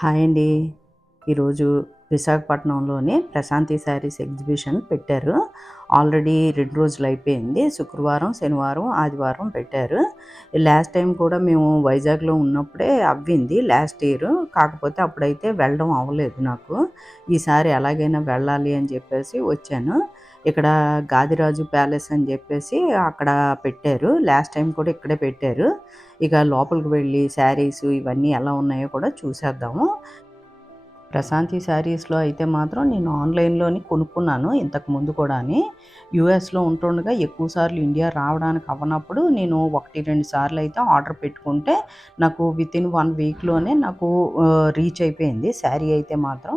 హాయ్ అండి. ఈరోజు విశాఖపట్నంలోని ప్రశాంతి శారీస్ ఎగ్జిబిషన్ పెట్టారు. ఆల్రెడీ 2 రోజులయిపోయింది. శుక్రవారం, శనివారం, ఆదివారం పెట్టారు. లాస్ట్ టైం కూడా మేము వైజాగ్‌లో ఉన్నప్పుడే అవ్వింది లాస్ట్ ఇయర్. కాకపోతే అప్పుడైతే వెళ్ళడం అవ్వలేదు నాకు. ఈసారి ఎలాగైనా వెళ్ళాలి అని చెప్పేసి వచ్చాను. ఇక్కడ గాదిరాజు ప్యాలెస్ అని చెప్పేసి అక్కడ పెట్టారు. లాస్ట్ టైం కూడా ఇక్కడే పెట్టారు. ఇక లోపలికి వెళ్ళి శారీస్ ఇవన్నీ ఎలా ఉన్నాయో కూడా చూసేద్దాము. ప్రశాంతి శారీస్‌లో అయితే మాత్రం నేను ఆన్‌లైన్‌లోని కొనుక్కున్నాను ఇంతకుముందు కూడాని. యూఎస్‌లో ఉంటుండగా ఎక్కువ సార్లు ఇండియా రావడానికి అవ్వనప్పుడు నేను 1, 2 సార్లయితే ఆర్డర్ పెట్టుకుంటే నాకు వితిన్ 1 వీక్‌లోనే నాకు రీచ్ అయిపోయింది శారీ అయితే మాత్రం.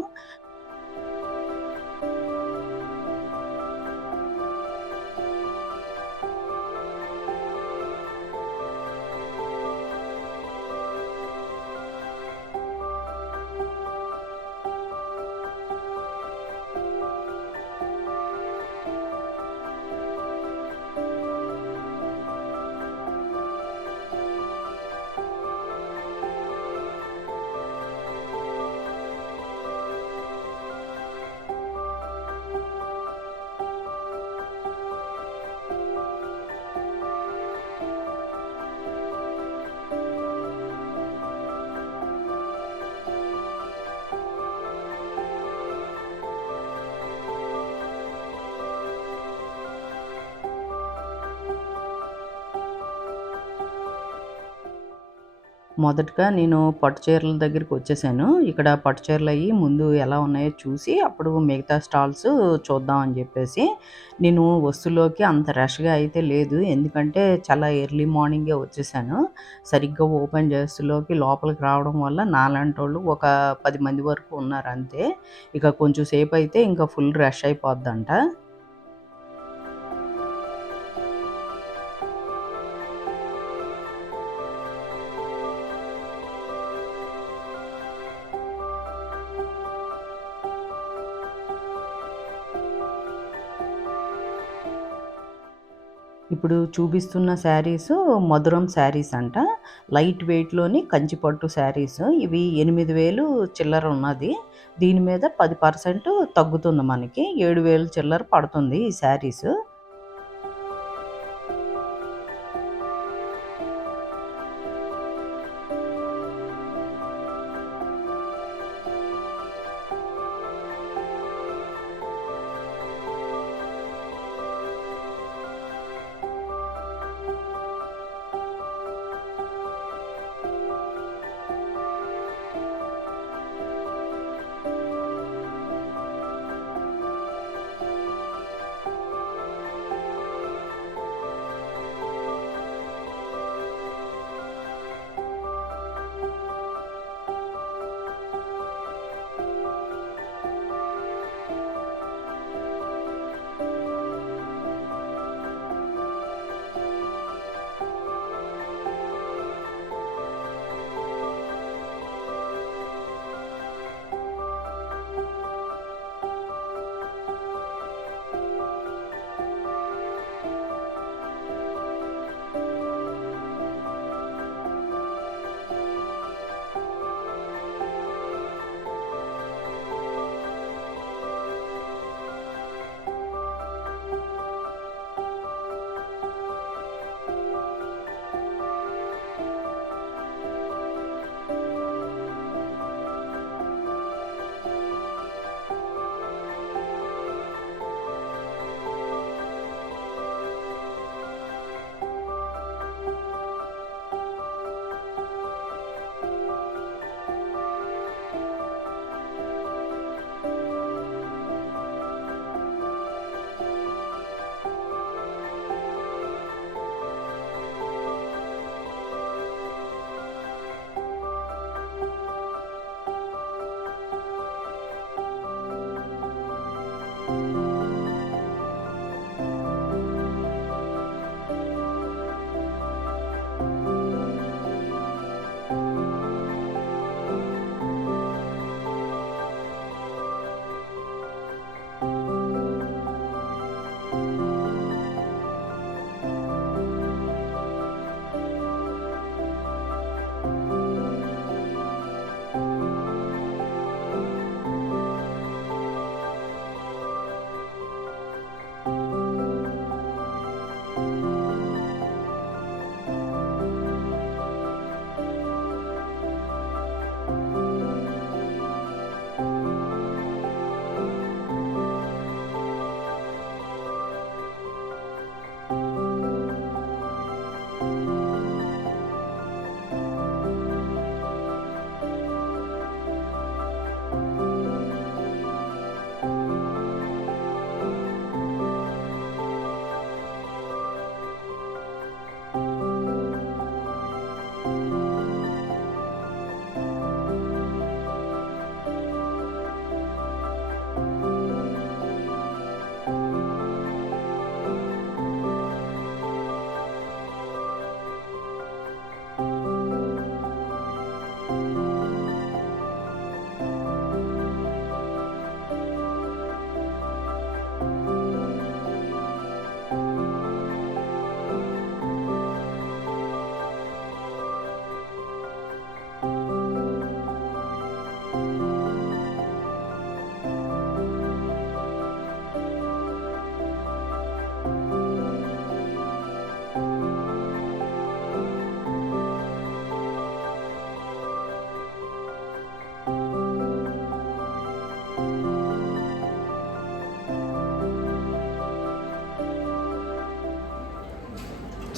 మొదటగా నేను పట్టు చీరల దగ్గరికొచ్చేసాను. ఇక్కడ పట్టు చీరలయ్యి ముందు ఎలా ఉన్నాయో చూసి, అప్పుడు మిగతా స్టాల్స్ చూద్దాం అని జెప్పేసి. నేను వస్తువులోకి అంత రష్‌గా అయితే లేదు. ఎందుకంటే చాలా ఎర్లీ మార్నింగే వచ్చేసాను. సరిగ్గా ఓపెన్ చేసేలోకి లోపలికి రావడం వల్ల నాలాంటోళ్ళు ఒక 10 మంది వరకు ఉన్నారంతే. ఇక కొంచెం సేపయితే ఇంకా ఫుల్ రష్ అయిపోద్దంట. ఇప్పుడు చూపిస్తున్న శారీసు మధురం శారీస్ అంట. లైట్ వెయిట్‌లోని కంచి పట్టు శారీస్. ఇవి 8,000 చిల్లర ఉన్నది. దీని మీద 10% తగ్గుతుంది మనకి. 7,000 చిల్లర పడుతుంది ఈ saris.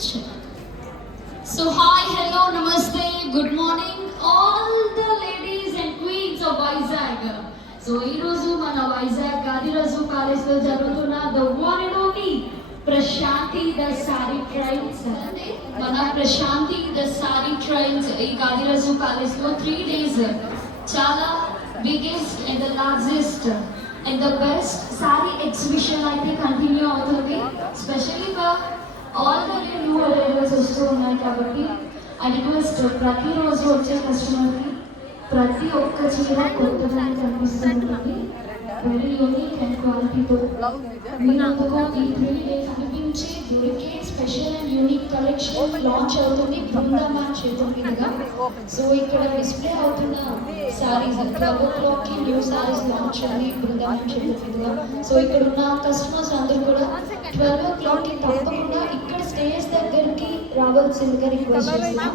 So hi, hello, namaste, good morning, all the ladies and queens of Vizag. So ee roju mana Vizag Gadirazu College lo jarugutuna the one and only Prashanti the Sari Trials. Mana Prashanti the Sari Trials ee Gadirazu College lo 3 days chala biggest and the largest and the best sari exhibition అయితే కంటిన్యూ అవుతుంది, specially for all the new arrivals వస్తూ ఉన్నాయి కాబట్టి I request ప్రతిరోజు వచ్చే కస్టమర్కి ప్రతి ఒక్క చీర కొత్తగా కనిపిస్తుంది, వెరీ యూనిక్ అండ్ క్వాలిటీతో మీరందుకు ఈ 3 days అనిపించి దొరికే special and unique collection launch అవుతుంది బృందా మ్యామ్ చేతుల మీదుగా. సో ఇక్కడ డిస్ప్లే అవుతున్న సారీస్ 12 o'clock న్యూ సారీస్ లాంచ్ అని బృందా మ్యామ్ చేతుల మీదుగా. సో ఇక్కడ ఉన్న కస్టమర్స్ అందరూ కూడా 12 o'clock తప్పకుండా ఇక్కడ స్టేజ్ దగ్గరికి రావాల్సిందిగా రిక్వెస్ట్ చేస్తున్నాం.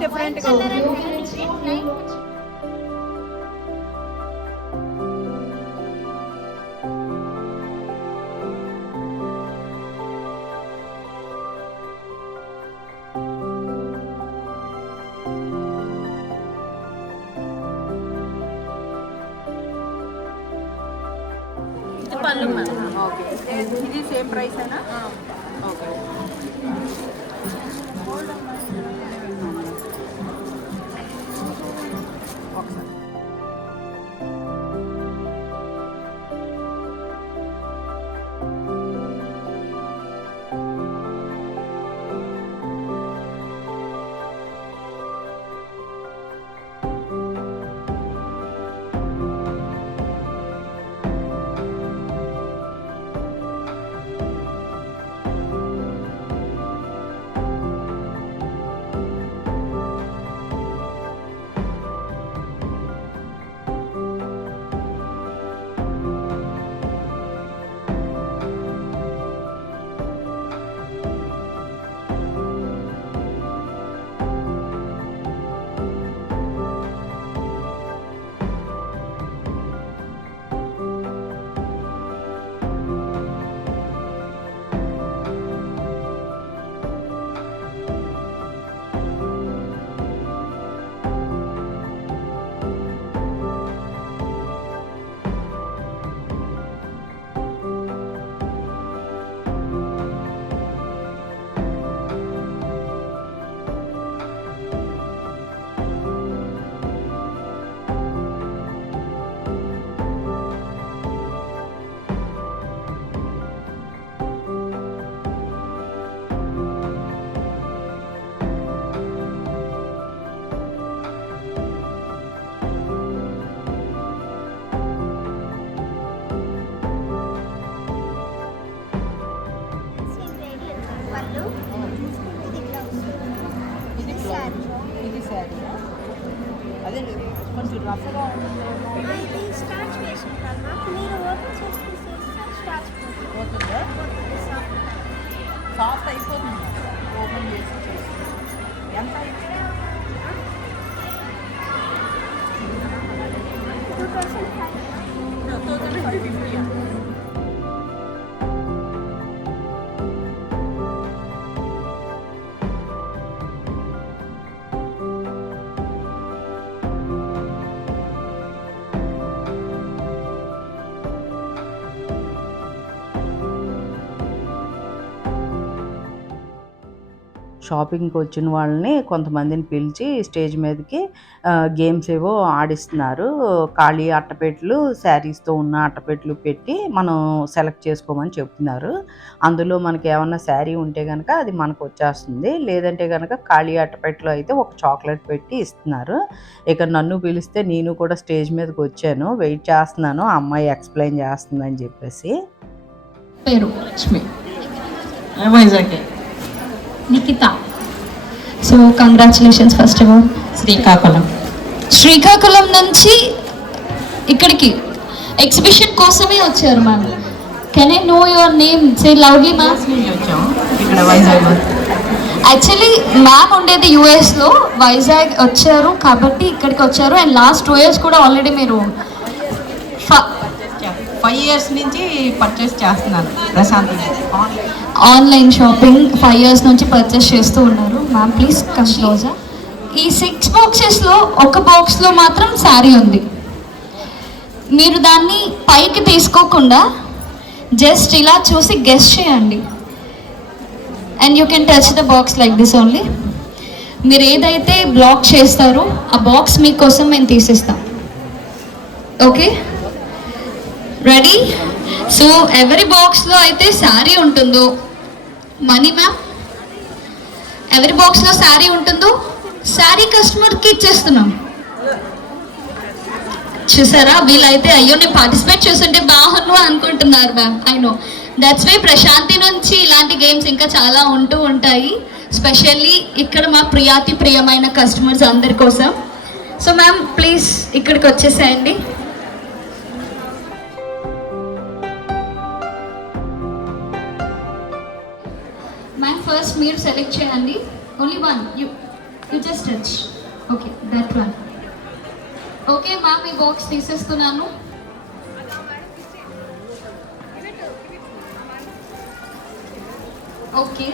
పళ్ళు ఓకే, ఇది సేమ్ ప్రైస్ అయినా ఓకే. ఇది శారీ అదే కొంచెం రఫ్గా ఇది స్టార్చ్ వేసుకుంటాను, మీరు ఓపెన్ చేసి స్టార్చ్ పోతుందా, సాఫ్ట్ అయిపోతుంది ఓపెన్ చేసి ఎంత అయితే 2550. షాపింగ్కి వచ్చిన వాళ్ళని కొంతమందిని పిలిచి స్టేజ్ మీదకి గేమ్స్ ఏవో ఆడిస్తున్నారు. ఖాళీ అట్టపెట్టెలు, శారీస్తో ఉన్న అట్టపెట్టెలు పెట్టి మనం సెలెక్ట్ చేసుకోమని చెప్తున్నారు. అందులో మనకి ఏమన్నా శారీ ఉంటే కనుక అది మనకు వచ్చేస్తుంది, లేదంటే కనుక ఖాళీ అట్టపెట్టెలో అయితే ఒక చాక్లెట్ పెట్టి ఇస్తున్నారు. ఇక నన్ను పిలిస్తే నేను కూడా స్టేజ్ మీదకి వచ్చాను, వెయిట్ చేస్తున్నాను ఆ అమ్మాయి ఎక్స్ప్లెయిన్ చేస్తుందని చెప్పేసి. పేరు Lakshmi, Nikhita. So congratulations first of all. Srikakulam నుంచి ఇక్కడికి ఎగ్జిబిషన్ కోసమే వచ్చారు ma'am. Can I know your name? Say loudly ma'am. Actually ma'am ఉండేది యుఎస్లో, వైజాగ్ వచ్చారు కాబట్టి ఇక్కడికి వచ్చారు. అండ్ లాస్ట్ 2 years కూడా ఆల్రెడీ మీరు 5 years నుంచి పర్చేస్ చేస్తున్నాను ప్రశాంతి. ఆన్లైన్ షాపింగ్ 5 years నుంచి పర్చేస్ చేస్తూ ఉన్నారు. Ma'am please come closer. ఈ 6 బాక్సెస్లో ఒక బాక్స్లో మాత్రం శారీ ఉంది. మీరు దాన్ని పైకి తీసుకోకుండా జస్ట్ ఇలా చూసి గెస్ చేయండి. And you can touch the box like this only. మీరు ఏదైతే బ్లాక్ చేస్తారో ఆ బాక్స్ మీకోసం మేము తీసిస్తాం. Okay, ready? సో ఎవరి బాక్స్లో అయితే శారీ ఉంటుందో, మనీ మ్యామ్, ఎవరి బాక్స్లో శారీ ఉంటుందో శారీ కస్టమర్కి ఇచ్చేస్తున్నాం. చూసారా, వీళ్ళైతే అయ్యో నేను పార్టిసిపేట్ చేస్తుంటే బాగుండు అనుకుంటున్నారు ma'am. I know, that's why Prashanti నుంచి ఇలాంటి గేమ్స్ ఇంకా చాలా ఉంటూ ఉంటాయి, స్పెషల్లీ ఇక్కడ మా ప్రియమైన కస్టమర్స్ అందరి కోసం. సో మ్యామ్ ప్లీజ్ ఇక్కడికి వచ్చేసేయండి. మ్యామ్ ఫస్ట్ మీరు సెలెక్ట్ చేయండి. Only one, you just touch. Okay, that one. Okay ma'am, ఈ బాక్స్ తీసేస్తున్నాను. Okay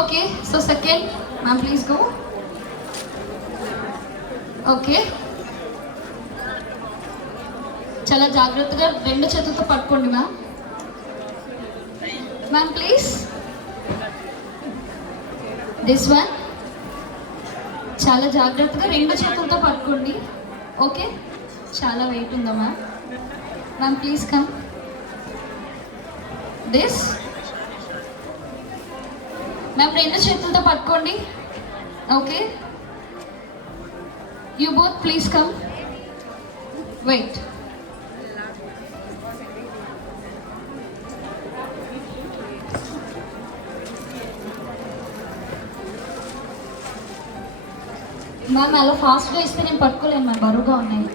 okay, so second ma'am please go. Okay, చాలా జాగ్రత్తగా 2 చేతులతో పట్టుకోండి మ్యామ్. Ma'am please this one. చాలా జాగ్రత్తగా 2 చేతులతో పట్టుకోండి. ఓకే, చాలా వెయిట్ ఉందా ma'am? Ma'am please come. This ma'am 2 చేతులతో పట్టుకోండి. Okay, you both please come. Wait. Ma'am అలా ఫాస్ట్గా ఇస్తే నేను పట్టుకోలేను మ్యామ్, బరువుగా ఉన్నాయి.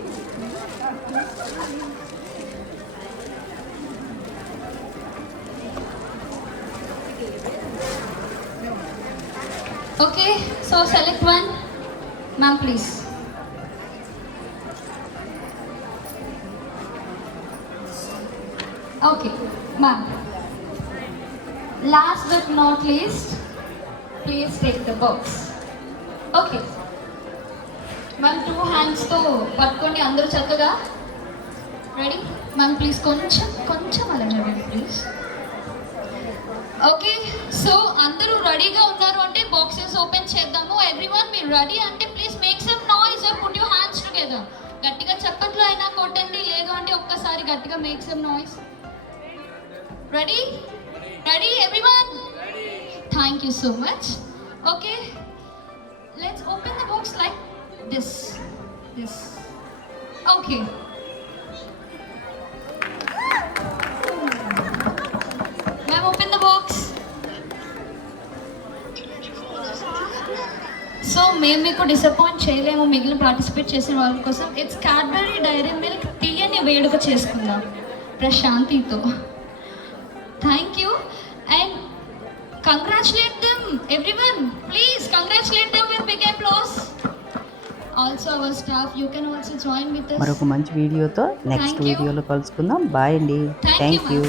Okay, so select one ma'am please. Okay ma'am, last but not least, please take the box. Okay ma'am 2 హ్యాండ్స్తో పట్టుకోండి అందరూ చక్కగా. Ready ma'am? ప్లీజ్ కొంచెం అలా చూడండి ప్లీజ్. ఓకే, సో అందరూ రెడీగా ఉన్నారు అంటే బాక్సెస్ ఓపెన్ చేద్దాము. ఎవ్రీవన్ మీరు రెడీ అంటే please make some noise or put your hands together. గట్టిగా చప్పట్లు అయినా కొట్టండి, లేదు అంటే ఒక్కసారి గట్టిగా make some noise. Ready ready everyone? Thank you so much. Okay, let's open the box like this. Okay, ma'am open the box. So మేము మీకు డిసప్పాయింట్ చేయలేము మిగిలిన పార్టిసిపేట్ చేసిన వాళ్ళ కోసం. ఇట్స్ క్యాడ్బరీ డైరీ మిల్క్ తీయని వేడుక చేసుకుందాం ప్రశాంతితో. Thank you and congratulate them everyone. Please congratulate them with big applause. Also our staff, you can also join with us. మరొక మంచి వీడియోతో నెక్స్ట్ వీడియోలో కలుసుకుందాం. బాయ్ అండి. Thank you.